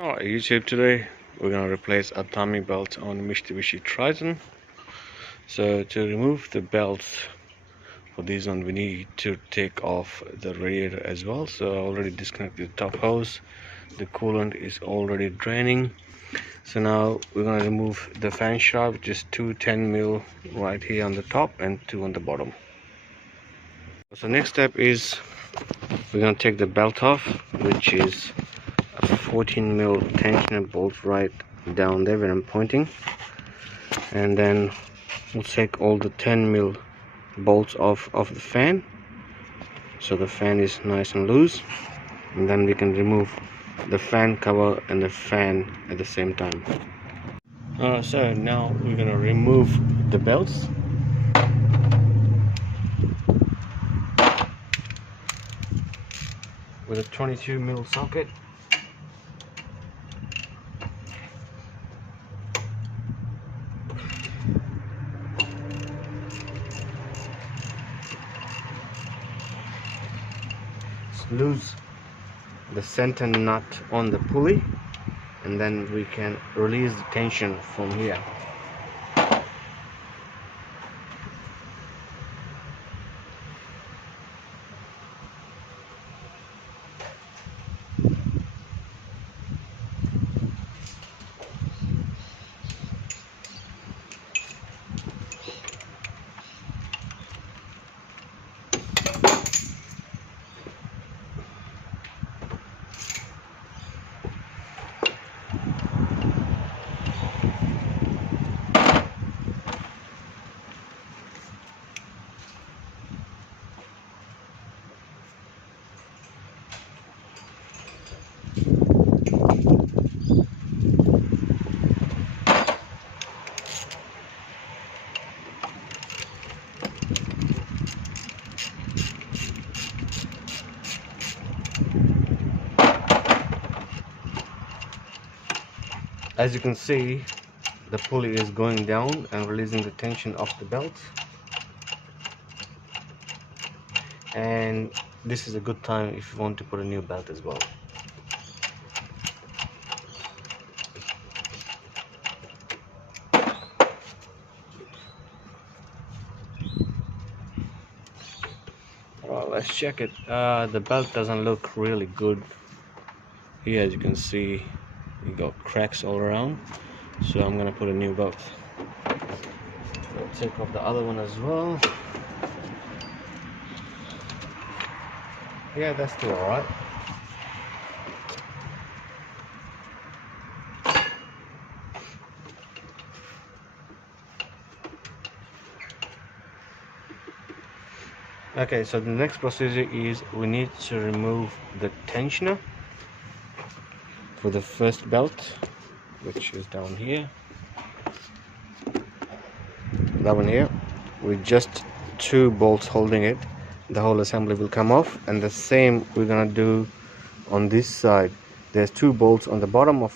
Alright YouTube, today we're going to replace a timing belt on Mitsubishi Triton. So to remove the belts for this one, we need to take off the radiator as well. So I already disconnected the top hose. The coolant is already draining. So now we're going to remove the fan shaft, which is two 10mm right here on the top and two on the bottom. So next step is we're going to take the belt off, which is 14mm tensioner bolt right down there where I'm pointing, and then we'll take all the 10mm bolts off of the fan so the fan is nice and loose, and then we can remove the fan cover and the fan at the same time. So now we're gonna remove the belts. With a 22mm socket. Loose the center nut on the pulley, and then we can release the tension from here. As you can see, the pulley is going down and releasing the tension of the belt, and this is a good time if you want to put a new belt as well. Well, let's check it. The belt doesn't look really good here. As you can see, you got cracks all around, so I'm gonna put a new belt. I'll take off the other one as well. Yeah, that's still alright. Okay, so the next procedure is we need to remove the tensioner for the first belt, which is down here. That one here, with just two bolts holding it, the whole assembly will come off. And the same we're gonna do on this side. There's two bolts on the bottom of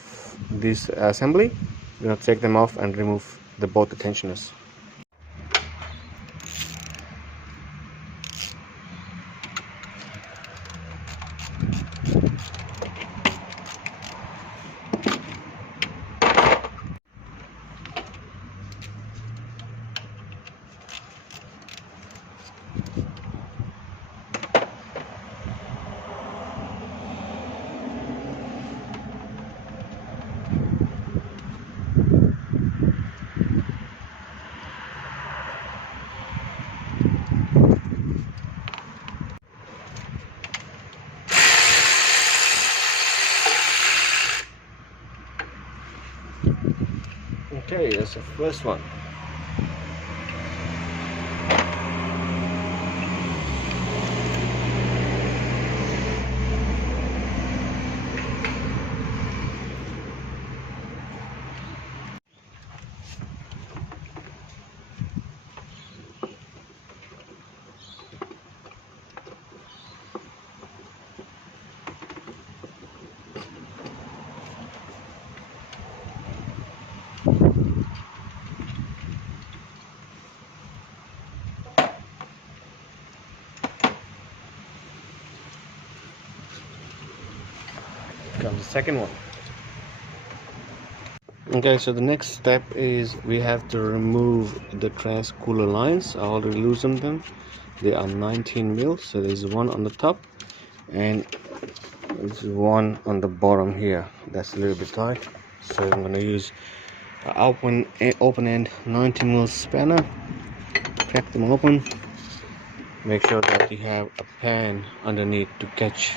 this assembly. We're gonna take them off and remove both the tensioners. Okay, that's the first one. Comes the second one. Okay, so the next step is we have to remove the trans cooler lines. I already loosened them. They are 19 mil, so there's one on the top and there's one on the bottom here. That's a little bit tight, so I'm gonna use an open end 90 mil spanner. Crack them open. Make sure that you have a pan underneath to catch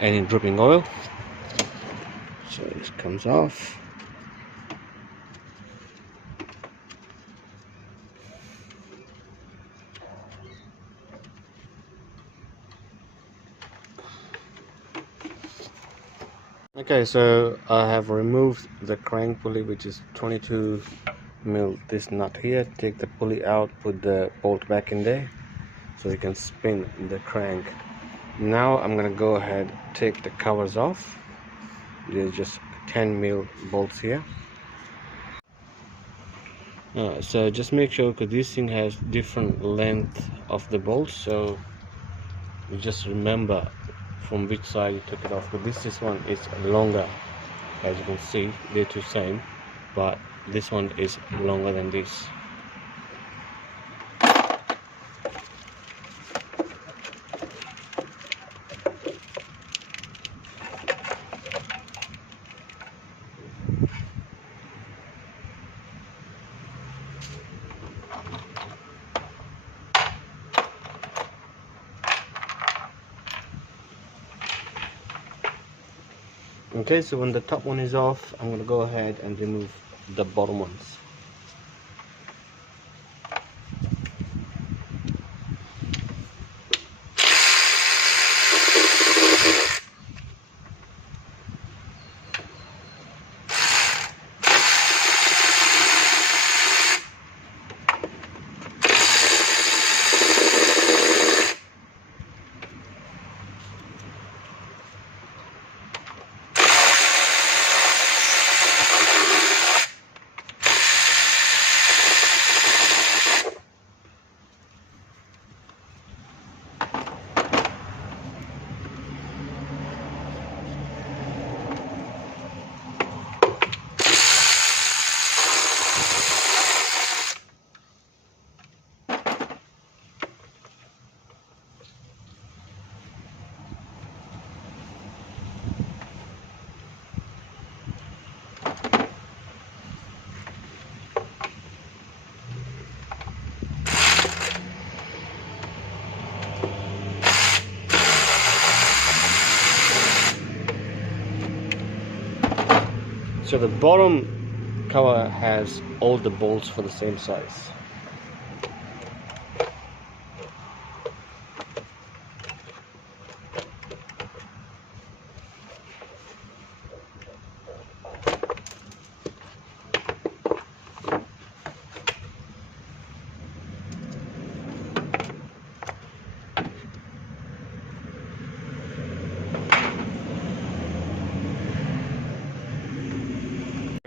any dripping oil. So this comes off. Okay, so I have removed the crank pulley, which is 22 mil. This nut here. Take the pulley out, put the bolt back in there, so you can spin the crank. Now I'm gonna go ahead, take the covers off. There's just 10 mil bolts here. So just make sure, because this thing has different length of the bolts, so you just remember from which side you took it off. But this one is longer, as you can see. They're two same, but this one is longer than this. Okay, so when the top one is off, I'm going to go ahead and remove the bottom ones. So the bottom cover has all the bolts for the same size.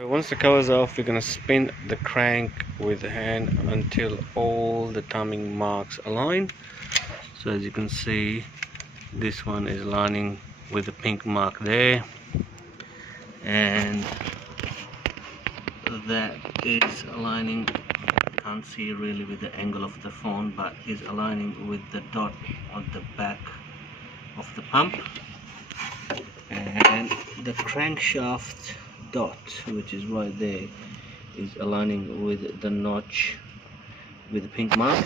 Once the cover is off, we're going to spin the crank with the hand until all the timing marks align. So as you can see, this one is aligning with the pink mark there, and that is aligning, can't see really with the angle of the phone, but is aligning with the dot on the back of the pump, and the crankshaft dot, which is right there, is aligning with the notch with the pink mark,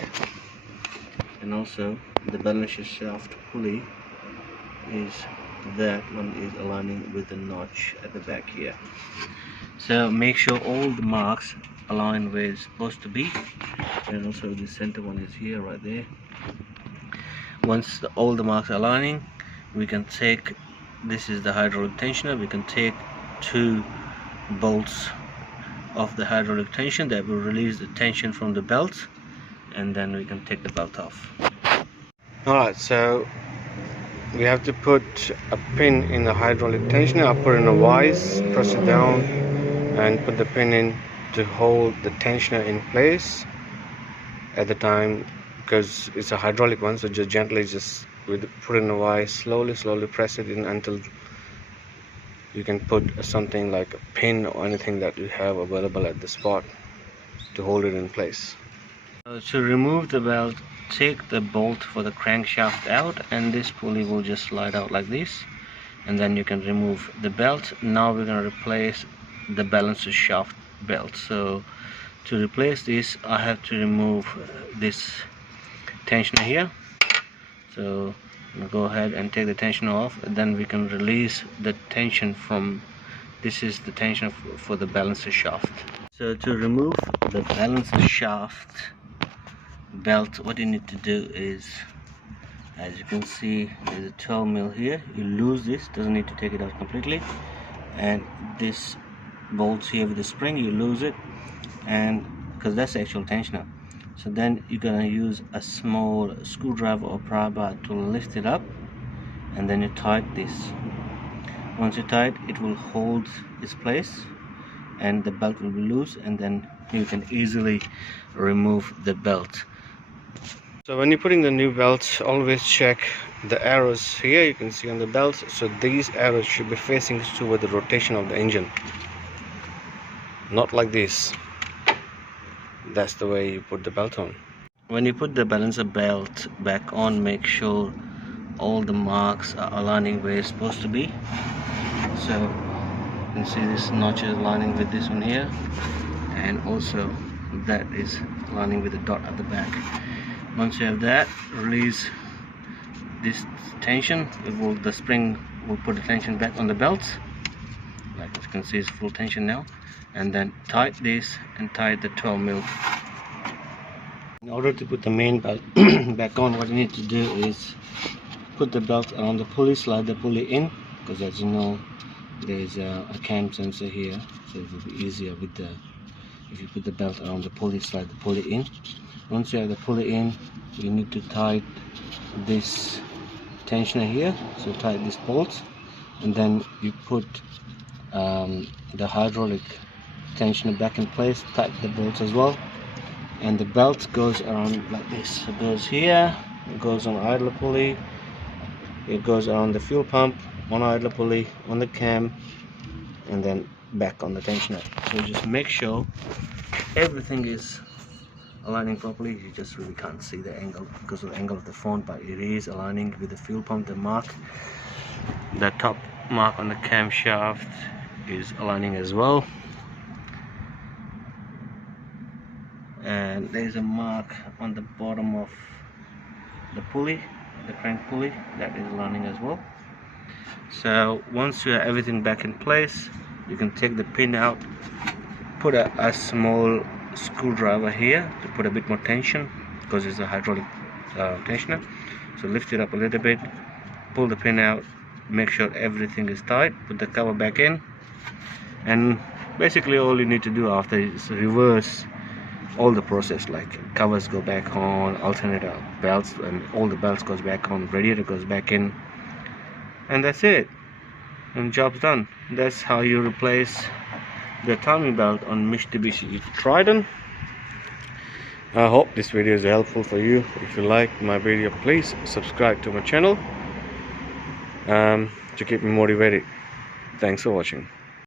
and also the balancer shaft pulley is, that one is aligning with the notch at the back here. So make sure all the marks align where it's supposed to be, and also the center one is here right there. Once all the marks are aligning, we can take, this is the hydraulic tensioner, we can take 2 bolts of the hydraulic tension that will release the tension from the belt, and then we can take the belt off. Alright, so we have to put a pin in the hydraulic tensioner. I'll put in a vise, press it down and put the pin in to hold the tensioner in place at the time, because it's a hydraulic one, so just gently, just with put in a vise, slowly press it in until you can put something like a pin or anything that you have available at the spot to hold it in place. To remove the belt, take the bolt for the crankshaft out, and this pulley will just slide out like this, and then you can remove the belt. Now we're going to replace the balancer shaft belt. So to replace this, I have to remove this tensioner here. So I'm going to go ahead and take the tensioner off, and then we can release the tension from this. Is the tension for the balancer shaft. So to remove the balancer shaft belt, what you need to do is, as you can see, there's a 12 mil here. You lose this, doesn't need to take it out completely, and this bolts here with the spring, you lose it, and because that's the actual tensioner. So then you're gonna use a small screwdriver or pry bar to lift it up, and then you tighten this. Once you tighten, it will hold its place and the belt will be loose, and then you can easily remove the belt. So when you're putting the new belt, always check the arrows here. You can see on the belt, so these arrows should be facing toward the rotation of the engine, not like this. That's the way you put the belt on. When you put the balancer belt back on, make sure all the marks are aligning where it's supposed to be. So you can see this notch is aligning with this one here, and also that is aligning with the dot at the back. Once you have that, release this tension. The spring will put the tension back on the belt. Like you can see, it's full tension now. And then tighten this and tighten the 12 mil. In order to put the main belt back on, what you need to do is put the belt around the pulley, slide the pulley in, because as you know, there's a cam sensor here, so it will be easier with the, if you put the belt around the pulley, slide the pulley in. Once you have the pulley in, you need to tighten this tensioner here, so tighten this bolt, and then you put the hydraulic tensioner back in place, tighten the bolts as well, and the belt goes around like this. It goes here, it goes on idler pulley, it goes around the fuel pump, on idler pulley, on the cam, and then back on the tensioner. So just make sure everything is aligning properly. You just really can't see the angle because of the angle of the phone, but it is aligning with the fuel pump. The mark, the top mark on the camshaft is aligning as well, and there's a mark on the bottom of the pulley, the crank pulley, that is aligning as well. So once you have everything back in place, you can take the pin out, put a small screwdriver here to put a bit more tension, because it's a hydraulic tensioner. So lift it up a little bit, pull the pin out, make sure everything is tight, put the cover back in, and basically all you need to do after is reverse all the process, like covers go back on, alternator belts, and all the belts goes back on, radiator goes back in, and that's it, and job's done. That's how you replace the timing belt on Mitsubishi Triton. I hope this video is helpful for you. If you like my video, please subscribe to my channel to keep me motivated. Thanks for watching.